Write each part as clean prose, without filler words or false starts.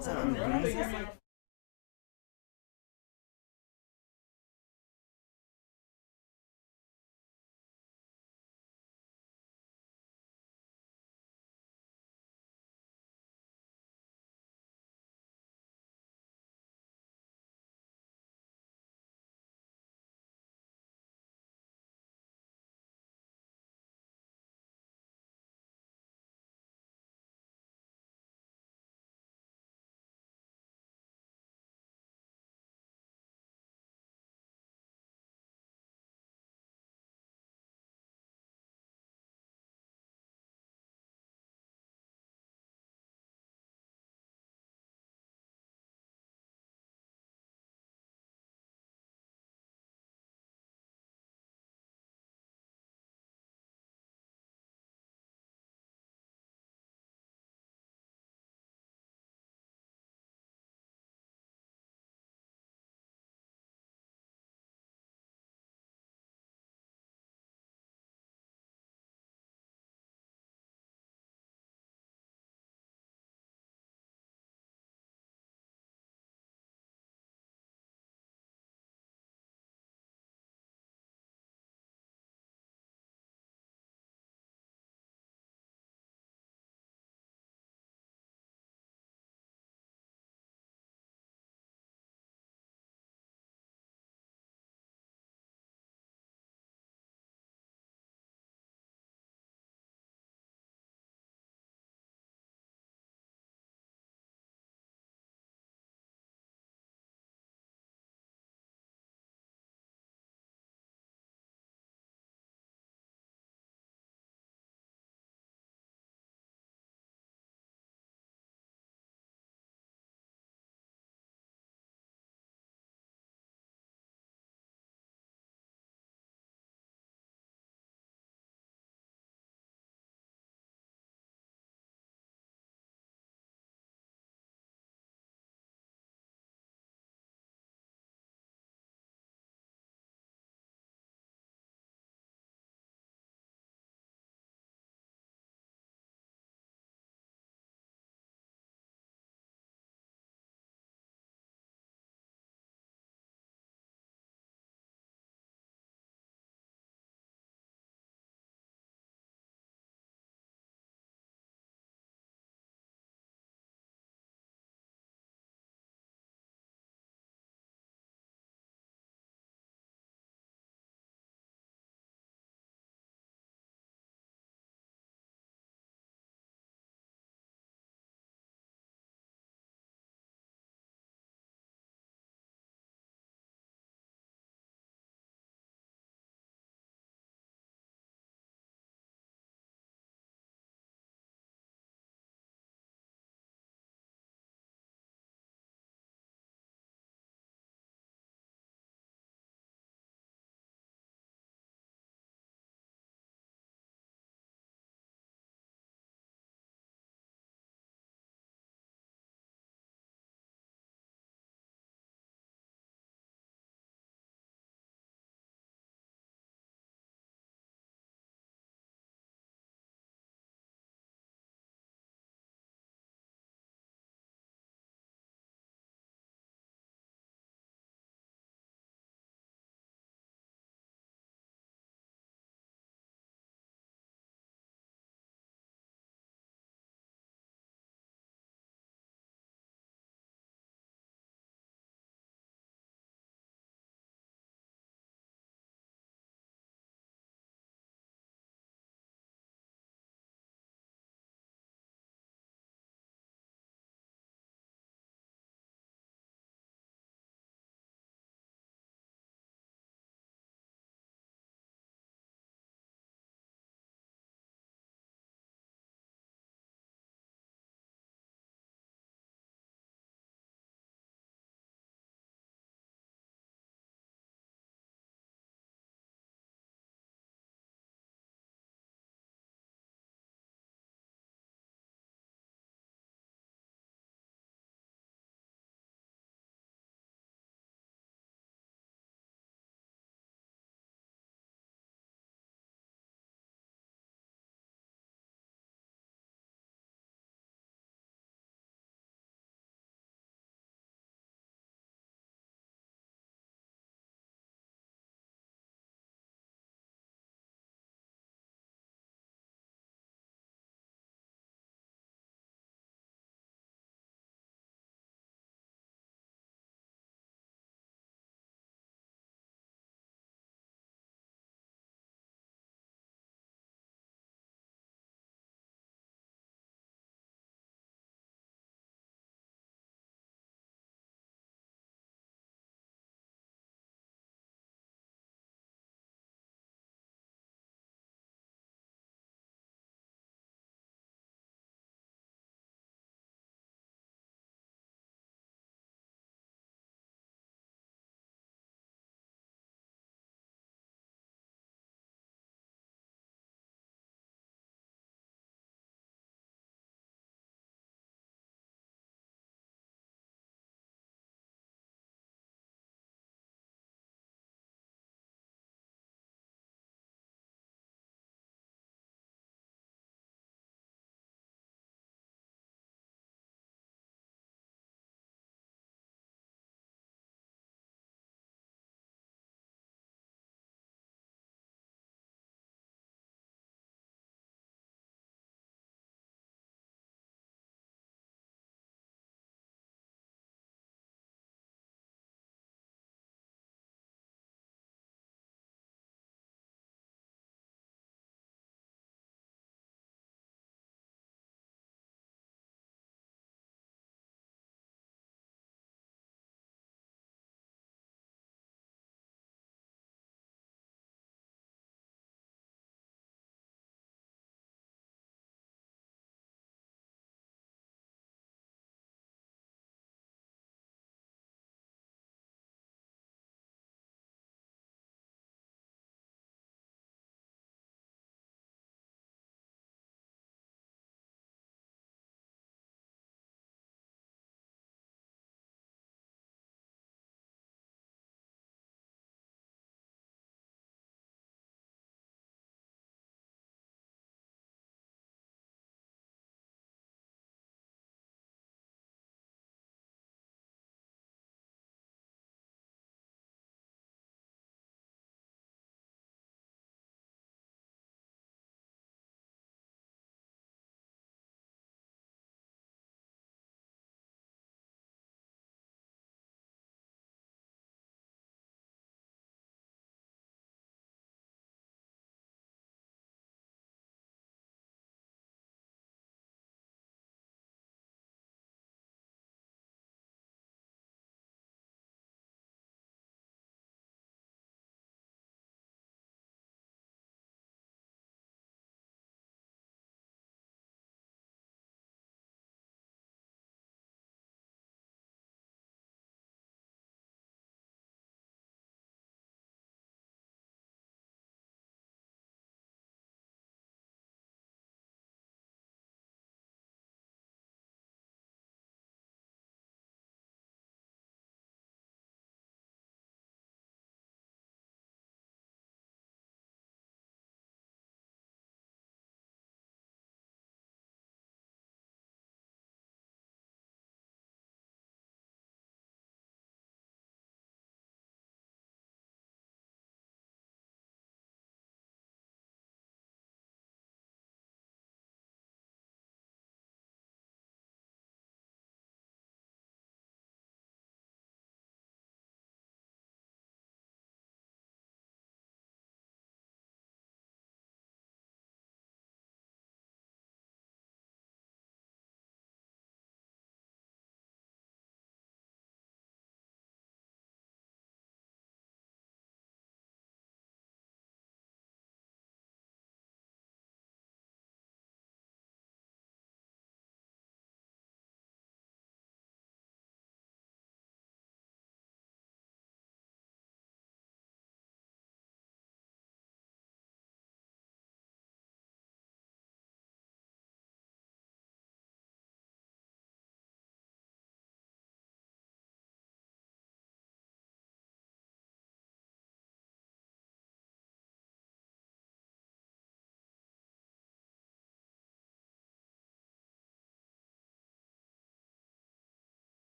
Something.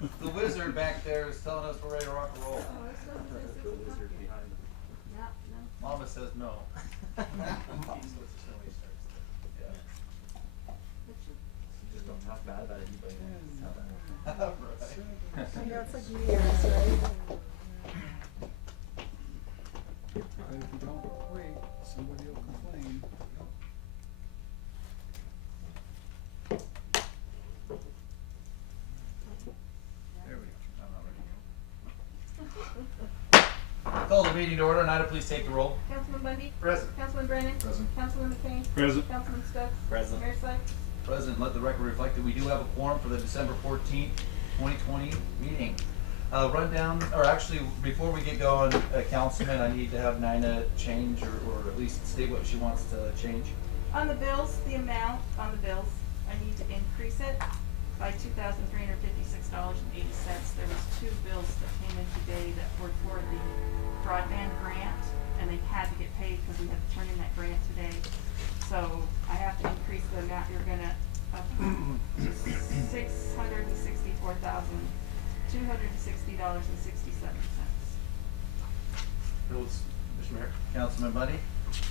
The wizard back there is telling us we're ready to rock and roll. Oh, it's not the wizard behind them. No, no. Mama says no. Yeah. Just don't talk bad about anybody. Right. I know it's like New Year's, right? And if you don't wait, somebody will complain. There we go. I'm not ready. Call the meeting to order. Nida, please take the roll. Councilman Bundy? Present. Councilman Brennan? Present. Councilman McCain? Present. Councilman Stokes? Present. Mayor Sykes? President, let the record reflect that we do have a quorum for the December 14th, 2020 meeting. Rundown, or actually, before we get going, Councilman, I need to have Nina change or at least state what she wants to change. On the bills, the amount on the bills, I need to increase it by $2,356.80. There was two bills that came in today that were for the broadband grant, and they had to get paid because we had to turn in that grant today. So I have to increase the amount you're gonna up to $664,260.67. Bills, Mr. Mayor. Councilman Bundy?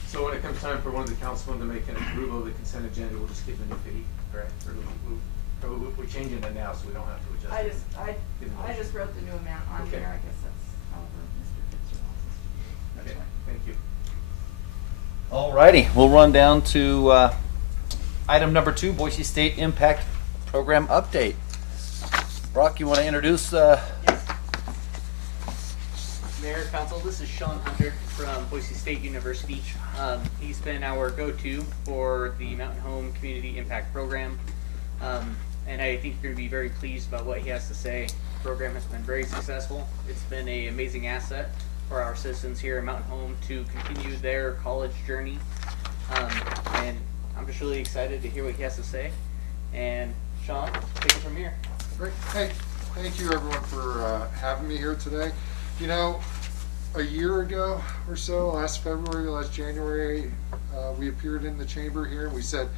So when it comes time for one of the councilmen to make an approval of the consent agenda, we'll just give them a new fee, correct? Or we're changing that now, so we don't have to adjust it. I just wrote the new amount on Okay. here. I guess that's however Mr. Fitzgerald says. That's Okay, fine. thank you. Alrighty, we'll run down to item number 2, Boise State Impact Program Update. Brock, you want to introduce? Yes. Mayor, Council, this is Sean Hunter from Boise State University. He's been our go-to for the Mountain Home Community Impact Program. And I think you're going to be very pleased about what he has to say. The program has been very successful. It's been an amazing asset for our citizens here in Mountain Home to continue their college journey. And I'm just really excited to hear what he has to say. And Sean, take it from here. Great. Hey, thank you everyone for having me here today. You know, a year ago or so, last February, last January, we appeared in the chamber here and we said,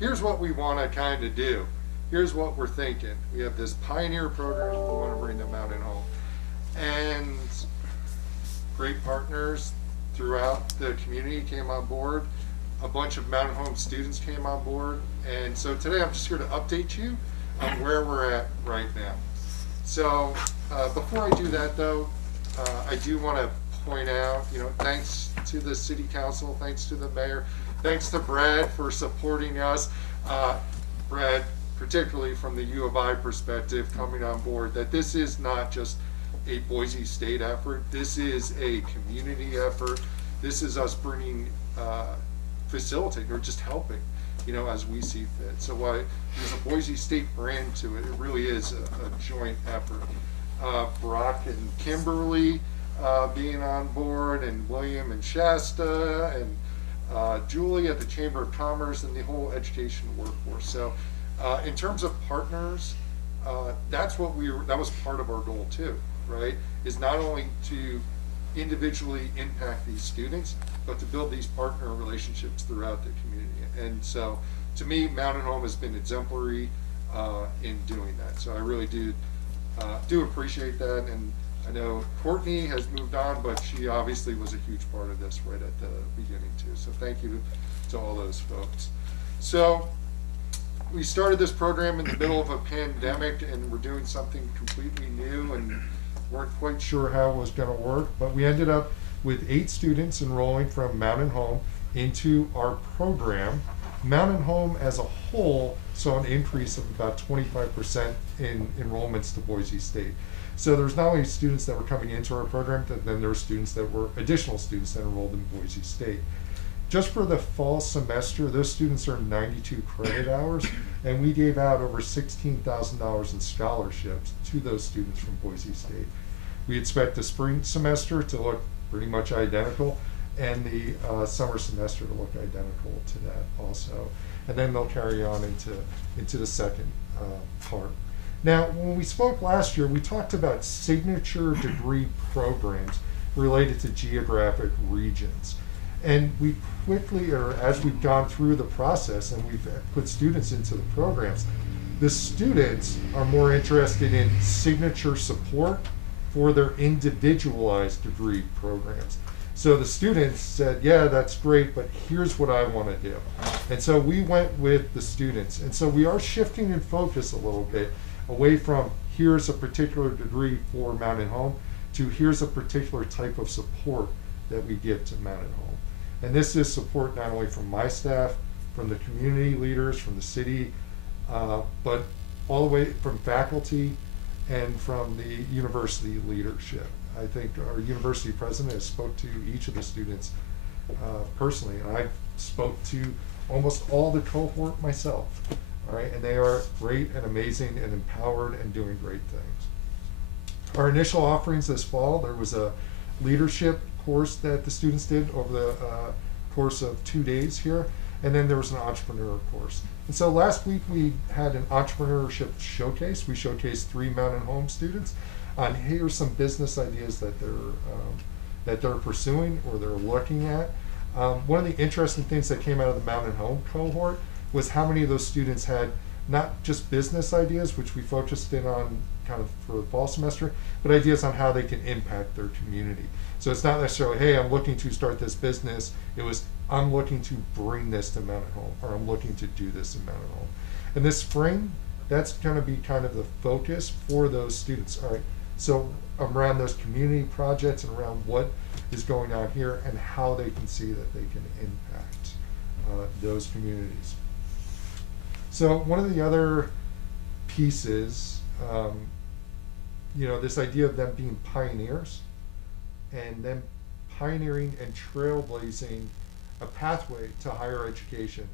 here's what we want to kind of do. Here's what we're thinking. We have this pioneer program we want to bring to Mountain Home. And great partners throughout the community came on board. A bunch of Mountain Home students came on board. And so today I'm just here to update you on where we're at right now. So before I do that though, I do want to point out, you know, thanks to the city council, thanks to the mayor, thanks to Brad for supporting us. Brad, particularly from the U of I perspective, coming on board, that this is not just a Boise State effort, this is a community effort. This is us bringing, facilitating or just helping, you know, as we see fit. So while there's a Boise State brand to it, it really is a joint effort. Brock and Kimberly being on board, and William and Shasta, and Julie at the Chamber of Commerce, and the whole education workforce. So in terms of partners, that was part of our goal too, right? Is not only to individually impact these students, but to build these partner relationships throughout the community. And so to me, Mountain Home has been exemplary in doing that. So I really do appreciate that. And I know Courtney has moved on, but she obviously was a huge part of this right at the beginning too. So thank you to all those folks. So we started this program in the middle of a pandemic, and we're doing something completely new and weren't quite sure how it was going to work, but we ended up with 8 students enrolling from Mountain Home into our program. Mountain Home as a whole saw an increase of about 25% in enrollments to Boise State. So there's not only students that were coming into our program, but then there were students that were additional students that enrolled in Boise State. Just for the fall semester, those students earned 92 credit hours, and we gave out over $16,000 in scholarships to those students from Boise State. We expect the spring semester to look pretty much identical, and the summer semester to look identical to that also. And then they'll carry on into the second part. Now, when we spoke last year, we talked about signature degree programs related to geographic regions. And we quickly, or as we've gone through the process and we've put students into the programs, The students are more interested in signature support for their individualized degree programs. So the students said, yeah, that's great, but here's what I want to do. And so we went with the students. And so we are shifting in focus a little bit away from here's a particular degree for Mountain Home to here's a particular type of support that we give to Mountain Home. And this is support not only from my staff, from the community leaders, from the city, but all the way from faculty and from the university leadership. I think our university president has spoke to each of the students personally, and I spoke to almost all the cohort myself. All right, and they are great and amazing and empowered and doing great things. Our initial offerings this fall, there was a leadership course that the students did over the course of 2 days here, and then there was an entrepreneur course. And so last week we had an entrepreneurship showcase. We showcased 3 Mountain Home students on here's some business ideas that they're pursuing or they're looking at. One of the interesting things that came out of the Mountain Home cohort was how many of those students had not just business ideas, which we focused in on kind of for the fall semester, but ideas on how they can impact their community. So it's not necessarily, hey, I'm looking to start this business. It was, I'm looking to bring this to Mountain Home, or I'm looking to do this in Mountain Home. And this spring, that's going to be kind of the focus for those students. All right, so around those community projects and around what is going on here and how they can see that they can impact those communities. So one of the other pieces, this idea of them being pioneers and them pioneering and trailblazing a pathway to higher education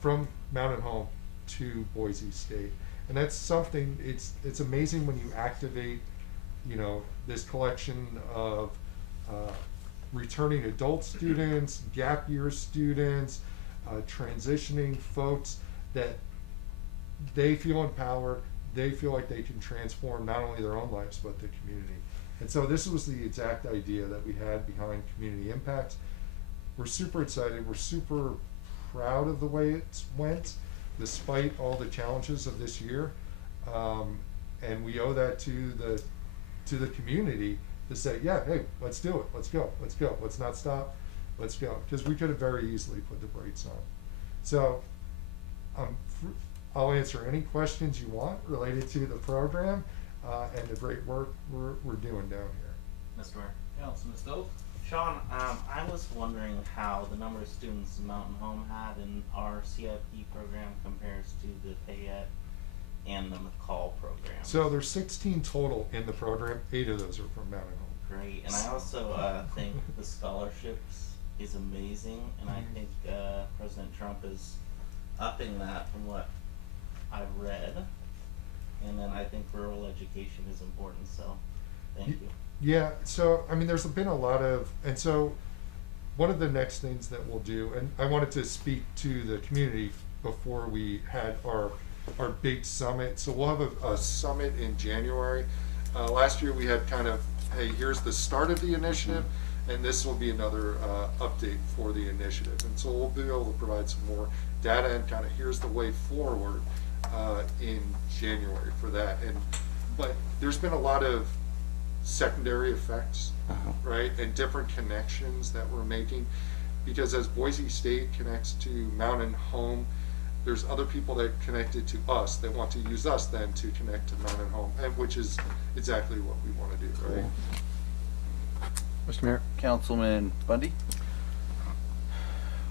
from Mountain Home to Boise State. And that's something, it's amazing when you activate, this collection of returning adult students, gap year students, transitioning folks, that they feel empowered, they feel like they can transform not only their own lives, but the community. And so this was the exact idea that we had behind Community Impact. We're super excited, we're super proud of the way it went, despite all the challenges of this year. And we owe that to the community to say, yeah, hey, let's do it, let's go, let's not stop, let's go. Because we could have very easily put the brakes on. So I'll answer any questions you want related to the program and the great work we're doing down here. Mr. Mayor. Councilman Stowe? Sean, I was wondering how the number of students Mountain Home had in our CIP program compares to the Payette and the McCall program. So there's 16 total in the program, 8 of those are from Mountain Home. Great, and I also think the scholarships is amazing, and I think President Trump is upping that from what I've read, and then I think rural education is important, so thank you. Yeah, so I mean there's been a lot of, and so one of the next things that we'll do, and I wanted to speak to the community before we had our big summit. So we'll have a summit in January. Last year we had kind of, hey, here's the start of the initiative, and this will be another update for the initiative. And so we'll be able to provide some more data and kind of here's the way forward in January for that. But there's been a lot of secondary effects, right, and different connections that we're making, because as Boise State connects to Mountain Home, there's other people that connected to us that want to use us then to connect to Mountain Home, and which is exactly what we want to do, right? Mr. Mayor. Councilman Bundy?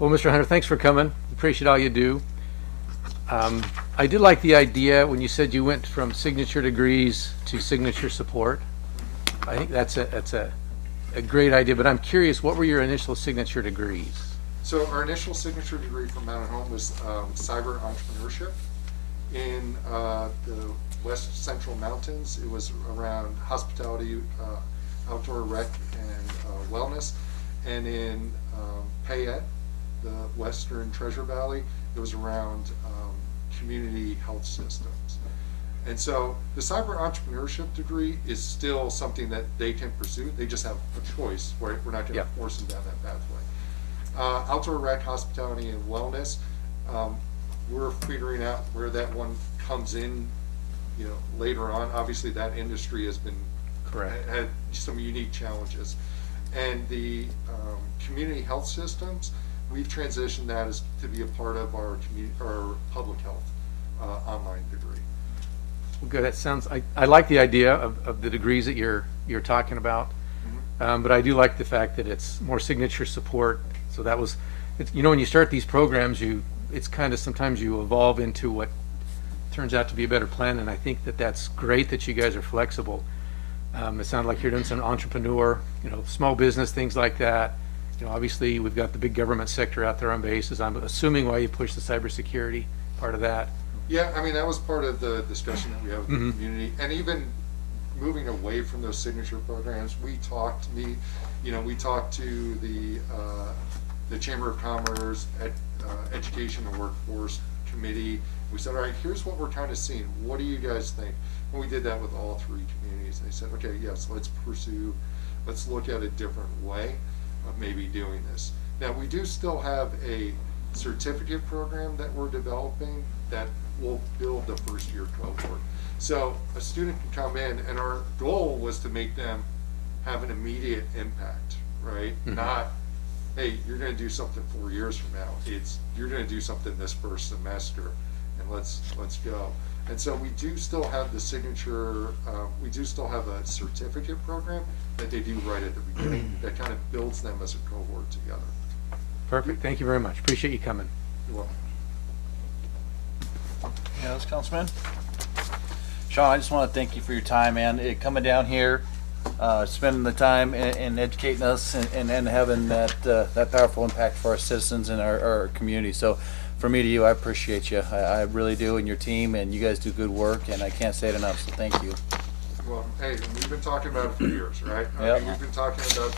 Well, Mr. Hunter, thanks for coming. Appreciate all you do. I did like the idea when you said you went from signature degrees to signature support. I think that's a great idea, but I'm curious, what were your initial signature degrees? So our initial signature degree from Mountain Home was cyber entrepreneurship. In the West Central Mountains, it was around hospitality, outdoor rec, and wellness. And in Payette, the Western Treasure Valley, it was around community health systems. And so the cyber entrepreneurship degree is still something that they can pursue. They just have a choice, right? We're not going to force them down that pathway. Outdoor rec, hospitality, and wellness, we're figuring out where that one comes in, later on, obviously that industry has been Correct. had some unique challenges. And the community health systems, we've transitioned that as to be a part of our public health online degree. Well, good. That sounds, I like the idea of the degrees that you're talking about. But I do like the fact that it's more signature support. So that was, when you start these programs, it's kind of, sometimes you evolve into what turns out to be a better plan. And I think that that's great that you guys are flexible. It sounds like you're doing some entrepreneur, small business, things like that. Obviously we've got the big government sector out there on bases. I'm assuming why you push the cybersecurity part of that. Yeah, I mean, that was part of the discussion that we have with the community, and even moving away from those signature programs, we talked to the Chamber of Commerce, Education and Workforce Committee. We said, all right, here's what we're kind of seeing. What do you guys think? And we did that with all three communities. They said, okay, yes, let's look at a different way of maybe doing this. Now, we do still have a certificate program that we're developing that will build the first year cohort. So a student can come in, and our goal was to make them have an immediate impact, right? Not, hey, you're gonna do something 4 years from now. It's, you're gonna do something this first semester, and let's go. And so we do still have the signature, we do still have a certificate program that they do right at the beginning that kind of builds them as a cohort together. Perfect. Thank you very much. Appreciate you coming. You're welcome. Yes, Councilman? Sean, I just want to thank you for your time, man. Coming down here, spending the time and educating us and having that powerful impact for our citizens and our community. So from me to you, I appreciate you. I really do, and your team, and you guys do good work, and I can't say it enough, so thank you. Well, hey, we've been talking about it for years, right? Yep. I mean, we've been talking about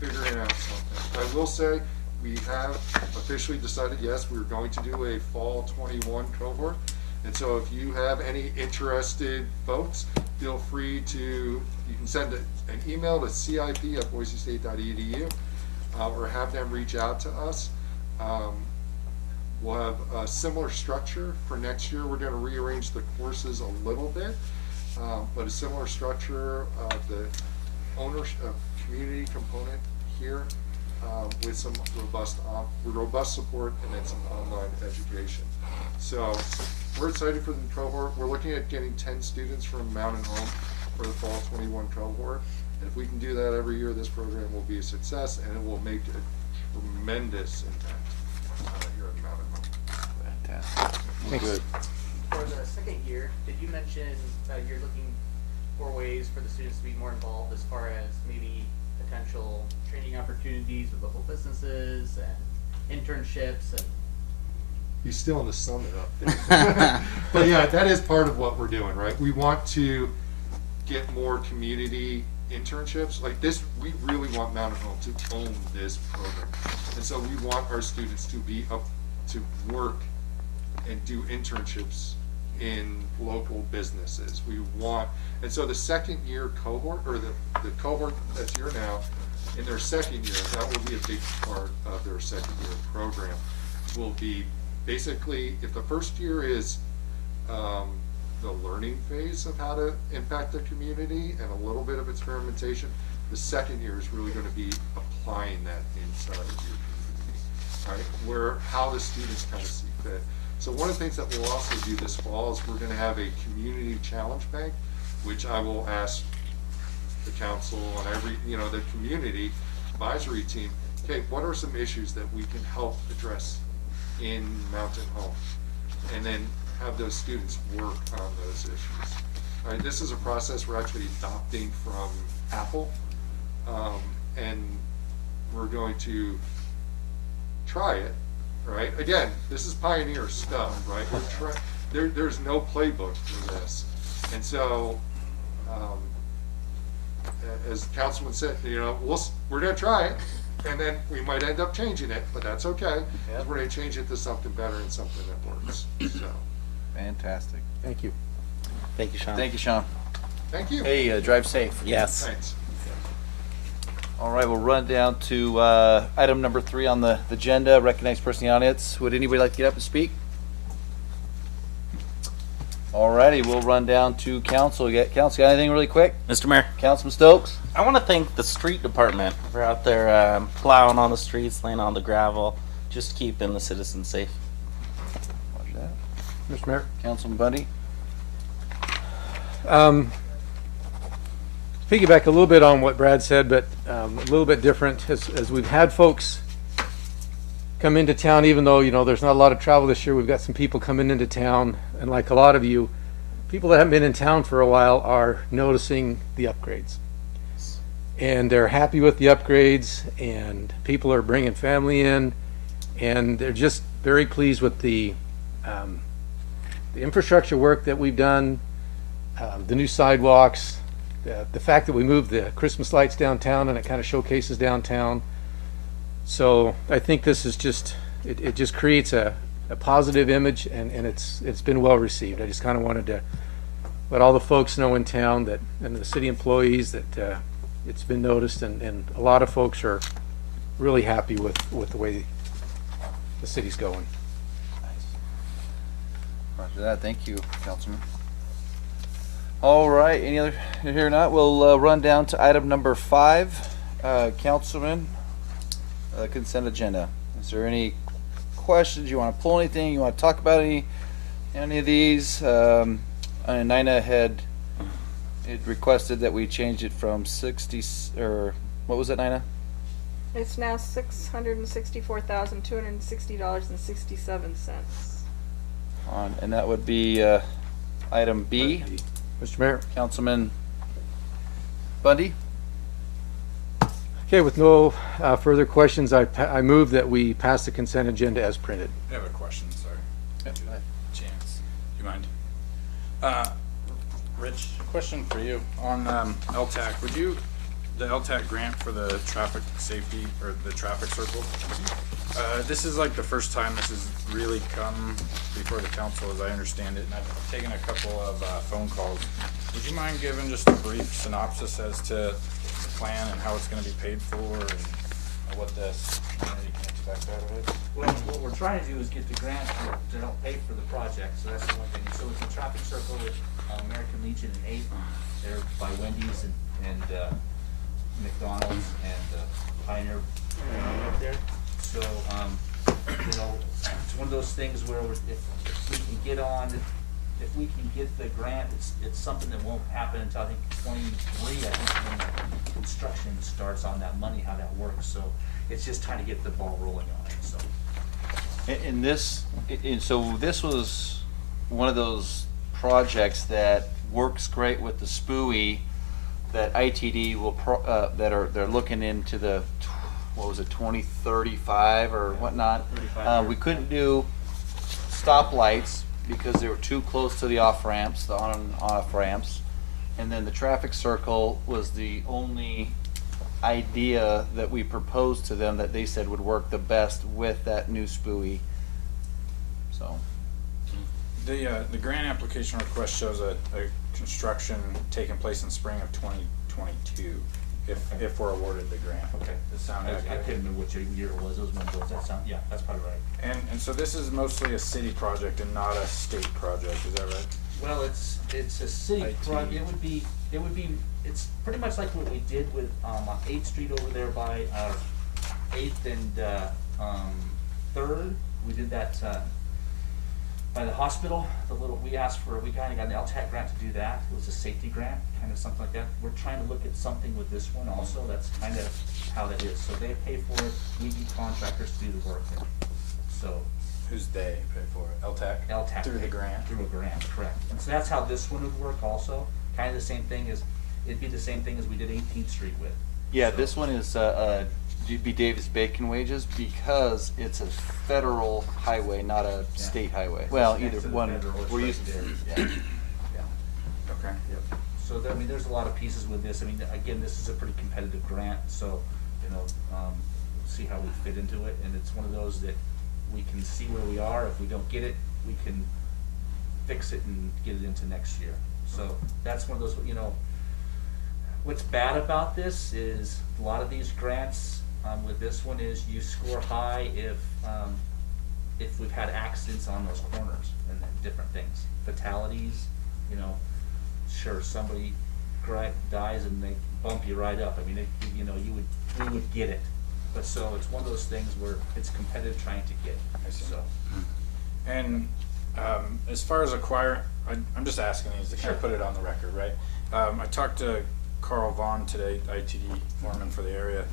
figuring out something. I will say, we have officially decided, yes, we're going to do a fall 21 cohort. And so if you have any interested folks, feel free to, you can send an email to cip@boisestate.edu or have them reach out to us. We'll have a similar structure for next year. We're going to rearrange the courses a little bit, but a similar structure of the community component here with some robust support and then some online education. So we're excited for the cohort. We're looking at getting 10 students from Mountain Home for the fall 21 cohort. And if we can do that every year, this program will be a success, and it will make a tremendous impact here at Mountain Home. Fantastic. Thanks. Good. For the second year, did you mention that you're looking for ways for the students to be more involved as far as maybe potential training opportunities with local businesses and internships and He's still in the summit up there. But yeah, that is part of what we're doing, right? We want to get more community internships like this. We really want Mountain Home to own this program. And so we want our students to be up to work and do internships in local businesses. We want, and so the second year cohort, or the cohort that's here now, in their second year, that will be a big part of their second year program. Will be basically, if the first year is the learning phase of how to impact the community and a little bit of experimentation, the second year is really going to be applying that inside of your community, right? Where, how the students kind of see fit. So one of the things that we'll also do this fall is we're going to have a community challenge bank, which I will ask the council and the community advisory team, okay, what are some issues that we can help address in Mountain Home, and then have those students work on those issues. All right, this is a process we're actually adopting from Apple, and we're going to try it. Right, again, this is pioneer stuff, right? There's no playbook for this, and so as Councilman said, we're going to try it. And then we might end up changing it, but that's okay. Yep. We're going to change it to something better and something that works. So, Fantastic. Thank you. Thank you, Sean. Thank you, Sean. thank you. Hey, drive safe. Yes. Thanks. All right, we'll run down to item number 3 on the agenda, recognized person in the audience. Would anybody like to get up and speak? Alrighty, we'll run down to council. Council, got anything really quick? Mr. Mayor, Councilman Stokes? I want to thank the street department for out there plowing on the streets, laying on the gravel, just keeping the citizens safe. Roger that. Mr. Mayor? Councilman Bundy? Piggyback a little bit on what Brad said, but a little bit different. As we've had folks come into town, even though, you know, there's not a lot of travel this year, we've got some people coming into town, and like a lot of you, people that haven't been in town for a while are noticing the upgrades. And they're happy with the upgrades, and people are bringing family in, and they're just very pleased with the infrastructure work that we've done, the new sidewalks, the fact that we moved the Christmas lights downtown, and it kind of showcases downtown. So I think this is just, it just creates a positive image, and it's been well received. I just kind of wanted to let all the folks know in town that, and the city employees, that it's been noticed, and a lot of folks are really happy with the way the city's going. Roger that. Thank you, Councilman. All right. Any other here or not? We'll run down to item number 5. Councilman, consent agenda. Is there any questions? You want to pull anything? You want to talk about any of these? Nina had requested that we change it from 60, or what was it, Nina? It's now $664,260.67. And that would be item B. Mr. Mayor? Councilman Bundy? Okay, with no further questions, I move that we pass the consent agenda as printed. I have a question, sorry. Chance. Do you mind? Rich, question for you on LTAC. Would you, the LTAC grant for the traffic safety or the traffic circle? This is like the first time this has really come before the council, as I understand it, and I've taken a couple of phone calls. Would you mind giving just a brief synopsis as to the plan and how it's going to be paid for, and what this community can expect out of it? Well, what we're trying to do is get the grant to help pay for the project, so that's the one thing. So it's a traffic circle with American Legion and 8. They're by Wendy's and McDonald's and Pioneer up there. So, you know, it's one of those things where if we can get on, if we can get the grant, it's something that won't happen until I think 23, I think, when the construction starts on that money, how that works. So it's just trying to get the ball rolling on it, so. So this was one of those projects that works great with the SPUI that ITD will they're looking into the, what was it, 2035 or whatnot. We couldn't do stoplights because they were too close to the off ramps, the on and off ramps, and then the traffic circle was the only idea that we proposed to them that they said would work the best with that new SPUI. So The grant application request shows a construction taking place in spring of 2022, if we're awarded the grant. Okay. Does that sound I accurate? couldn't remember which year it was. Those windows. That sound, yeah, that's probably right. And so this is mostly a city project and not a state project, is that right? Well, it's a city IT. project. It would be. It's pretty much like what we did with on 8th Street over there by 8th and 3rd. We did that by the hospital. We kind of got an LTAC grant to do that. It was a safety grant, kind of something like that. We're trying to look at something with this one also. That's kind of how that is. So they pay for it. We need contractors to do the work there. So. Who's they pay for it? LTAC? LTAC. Through the grant? Through a grant, correct. And so that's how this one would work also. Kind of the same thing as, it'd be the same thing as we did 18th Street with. yeah, So- this one is GB Davis Bacon wages because it's a federal highway, not a state highway. Well, It's next either to the one. federal, it's We're right used there. Yeah. Okay. Yep. So I mean, there's a lot of pieces with this. I mean, again, this is a pretty competitive grant, so, you know, we'll see how we fit into it. And it's one of those that we can see where we are. If we don't get it, we can fix it and get it into next year. So that's one of those, you know, what's bad about this is a lot of these grants, with this one is you score high if if we've had accidents on those corners and then different things, fatalities, you know, sure, somebody dies and they bump you right up. I mean, you know, we would get it. But so it's one of those things where it's competitive trying to get. I see. So, And as far as I'm just asking these to kind of put it on the record, right? I talked to Carl Vaughn today, ITD foreman for the area,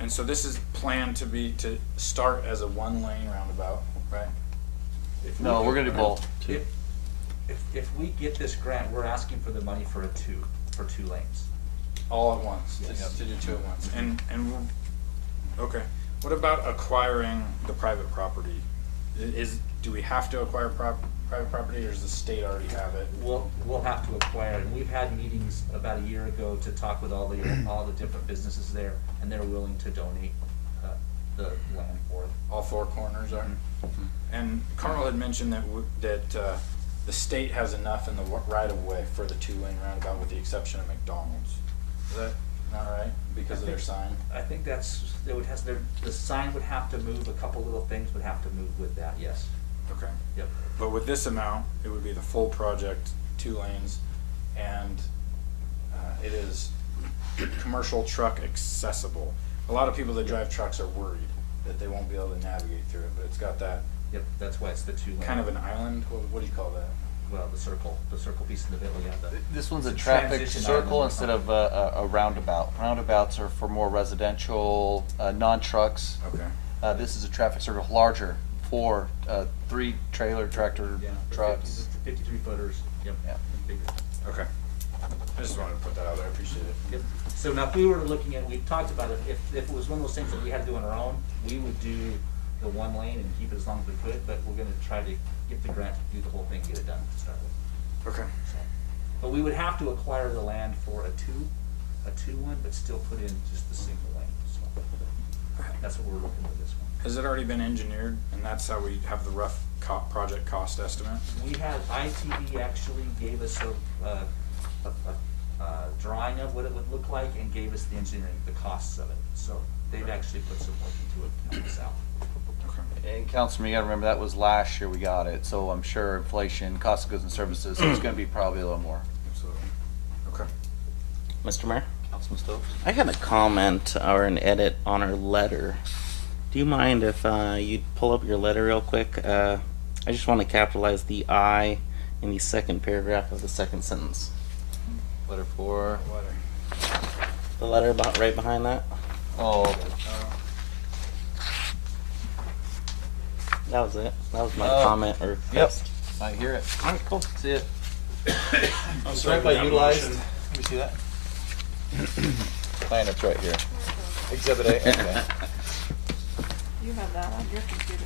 and so this is planned to start as a 1-lane roundabout, right? if No, we we're get- gonna do both. If we get this grant, we're asking for the money for two lanes. All at once, Yes. to do 2 at once. Okay. What about acquiring the private property? Do we have to acquire private property, or does the state already have it? We'll have to acquire it. And we've had meetings about a year ago to talk with all the different businesses there, and they're willing to donate the land for it. All 4 corners are? And Carl had mentioned that the state has enough in the right of way for the 2-lane roundabout, with the exception of McDonald's. Is that not right? Because of their sign? I think the sign would have to move, a couple little things would have to move with that, yes. Okay. Yep. But with this amount, it would be the full project, 2 lanes, and it is commercial truck accessible. A lot of people that drive trucks are worried that they won't be able to navigate through it, but it's got that Yep, that's why it's the 2 lane. kind of an island. What do you call that? Well, the circle piece in the middle, yeah. This one's It's a a traffic transition circle island. instead of a roundabout. Roundabouts are for more residential, non-trucks. Okay. This is a traffic circle, larger, for 3 trailer tractor Yeah, the trucks. 53 footers, yep. Yeah. Bigger. Okay. I just wanted to put that out there. I appreciate it. Yep. So now if we were looking at, we've talked about it, if it was one of those things that we had to do on our own, we would do the 1 lane and keep it as long as we could, but we're gonna try to get the grant to do the whole thing, get it done to start with. Okay. So, but we would have to acquire the land for a two one, but still put in just the single lane, so. That's what we're looking with this one. Has it already been engineered, and that's how we have the rough project cost estimate? We had, ITD actually gave us a drawing of what it would look like and gave us the engineering, the costs of it. So they've actually put some work into it to help us out. Okay. And Councilman, you gotta remember, that was last year we got it, so I'm sure inflation, cost of goods and services, so it's gonna be probably a little more. Absolutely. Okay. Mr. Mayor? Councilman Stokes? I got a comment or an edit on our letter. Do you mind if you'd pull up your letter real quick? I just want to capitalize the I in the second paragraph of the second sentence. Letter 4. The letter about right behind that. Oh, That was it. That was my Oh. comment or yep, request. I hear it. All right, cool. See it. I'm It's right by utilized. Let me see that. Planet's right here. Exhibit A. Okay. You have that on your computer.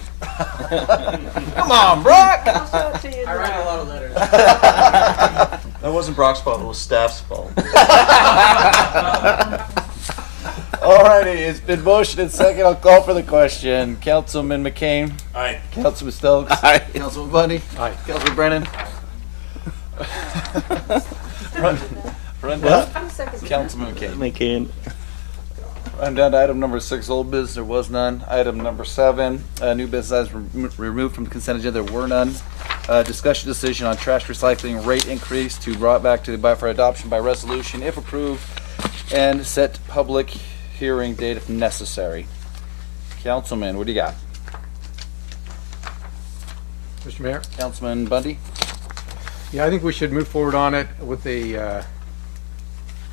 Come on, Brock! I'll show it to you. I write a lot of letters. That wasn't Brock's fault, it was staff's fault. Alrighty, it's been motioned and second. I'll call for the question. Councilman McCain. Aye. Councilman Stokes. Aye. Councilman Bundy. Aye. Councilman Brennan. Run down. Who seconded that? Councilman McCain. McCain. Run down to item number 6, old business. There was none. Item number 7, new business items removed from the consent agenda. There were none. Discussion decision on trash recycling rate increase to brought back to the for adoption by resolution if approved, and set public hearing date if necessary. Councilman, what do you got? Mr. Mayor? Councilman Bundy? Yeah, I think we should move forward on it with a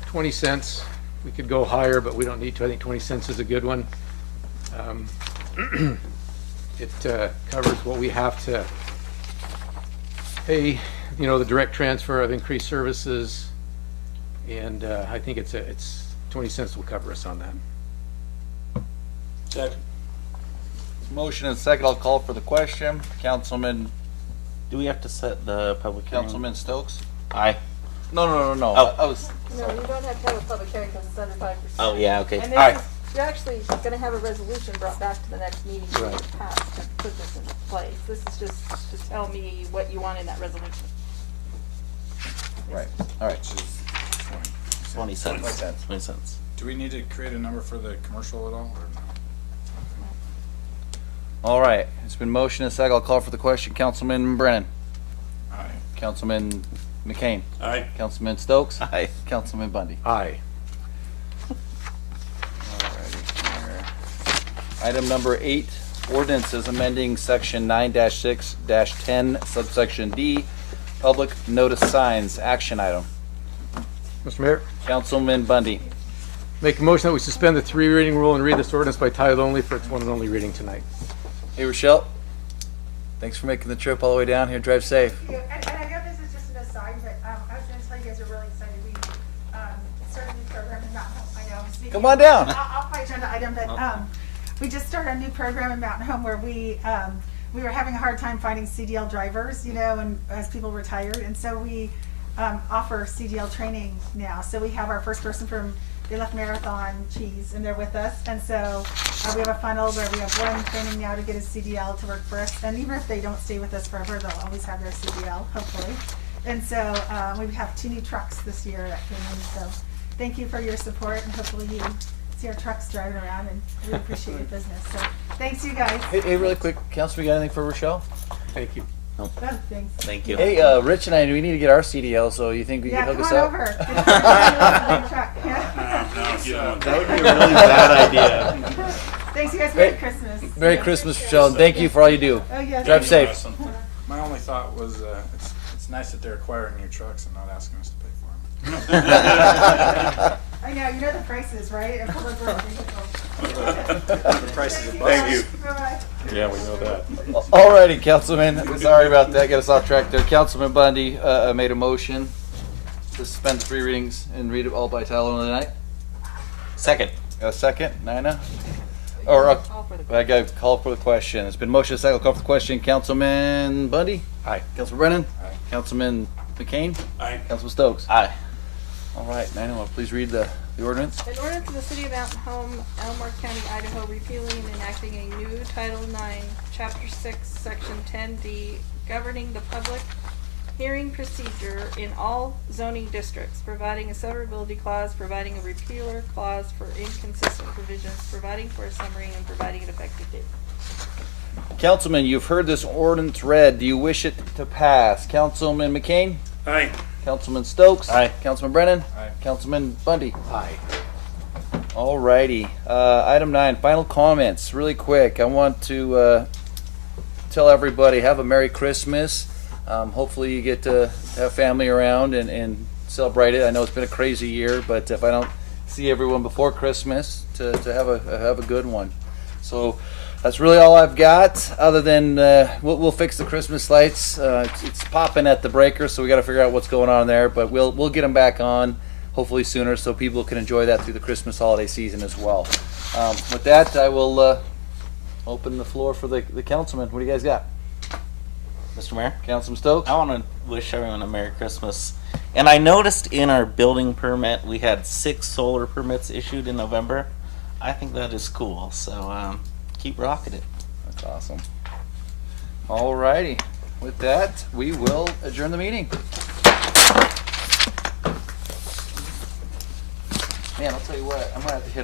20 cents. We could go higher, but we don't need to. I think 20 cents is a good one. It covers what we have to pay, you know, the direct transfer of increased services, and I think it's 20 cents will cover us on that. Second. Motion and second. I'll call for the question. Councilman, Do we have to set the public hearing? Councilman Stokes? Aye. No. Oh. I was. No, you don't have to have a public hearing because it's under 5%. Oh, yeah, okay. And Alright. this is, you're actually gonna have a resolution brought back to the next meeting to Right. pass to put this into place. This is just to tell me what you want in that resolution. Right. All right. 20 cents. 20 cents. 20 cents. Do we need to create a number for the commercial at all, or no? All right, it's been motioned and second. I'll call for the question. Councilman Brennan. Aye. Councilman McCain. Aye. Councilman Stokes. Aye. Councilman Bundy. Aye. Alrighty, here. Item number 8, ordinance is amending section 9-6-10 subsection D, public notice signs, action item. Mr. Mayor, Councilman Bundy. make a motion that we suspend the 3 reading rule and read this ordinance by title only for its one and only reading tonight. Hey, Rochelle. Thanks for making the trip all the way down here. Drive safe. Thank you. And I know this is just an aside, but I was going to tell you guys are really excited. We started a new program in Mountain Home. I know I'm speaking. Come on down. Off my agenda item, but we just started a new program in Mountain Home where we were having a hard time finding CDL drivers, you know, and as people retired, and so we offer CDL training now. So we have our first person from they left Marathon Cheese, and they're with us. And so we have a funnel where we have one training now to get his CDL to work for us. And even if they don't stay with us forever, they'll always have their CDL, hopefully. And so we have 2 new trucks this year that came in. So thank you for your support, and hopefully you see our trucks driving around, and we appreciate your business. So thanks, you guys. Hey, really quick, Councilman, you got anything for Rochelle? Thank you. Oh, thanks. Thank you. Hey, Rich and I, we need to get our CDL, so you think we Yeah, can come hook on us up? over. Get your big truck. Yeah. That would be a really bad idea. Thanks, you guys. Merry Hey, Christmas. Merry Christmas, Rochelle, and thank you for all you do. Oh, yes. Drive safe. Awesome. My only thought was, it's nice that they're acquiring new trucks and not asking us to pay for them. I know, you know the prices, right? Of public works vehicles. The prices of Thank buses. you. Bye-bye. Yeah, we know that. Alrighty, Councilman, sorry about that, get us off track there. Councilman Bundy made a motion to suspend the 3 readings and read it all by title only tonight. Second. Got a second, Nina? Or, Call for the I got to call for the question. It's been motion second, I'll call for the question. Councilman Bundy? Aye. Councilman Brennan? Aye. Councilman McCain? Aye. Councilman Stokes? Aye. All right, Nina, will you please read the ordinance? An ordinance of the City of Mountain Home, Elmore County, Idaho, repealing and enacting a new Title IX, Chapter 6, Section 10D, governing the public hearing procedure in all zoning districts, providing a severability clause, providing a repealer clause for inconsistent provisions, providing for a summary, and providing an effective date. Councilman, you've heard this ordinance read. Do you wish it to pass? Councilman McCain? Aye. Councilman Stokes? Aye. Councilman Brennan? Aye. Councilman Bundy? Aye. Alrighty. Item 9, final comments. Really quick. I want to tell everybody, have a Merry Christmas. Hopefully you get to have family around and celebrate it. I know it's been a crazy year, but if I don't see everyone before Christmas, to have a good one. So that's really all I've got, other than we'll fix the Christmas lights. It's popping at the breaker, so we got to figure out what's going on there. But we'll get them back on hopefully sooner, so people can enjoy that through the Christmas holiday season as well. With that, I will open the floor for the councilman. What do you guys got? Mr. Mayor? Councilman Stokes? I want to wish everyone a Merry Christmas. And I noticed in our building permit, we had 6 solar permits issued in November. I think that is cool, so keep rocking it. That's awesome. Alrighty. With that, we will adjourn the meeting. Man, I'll tell you what, I'm gonna have to hit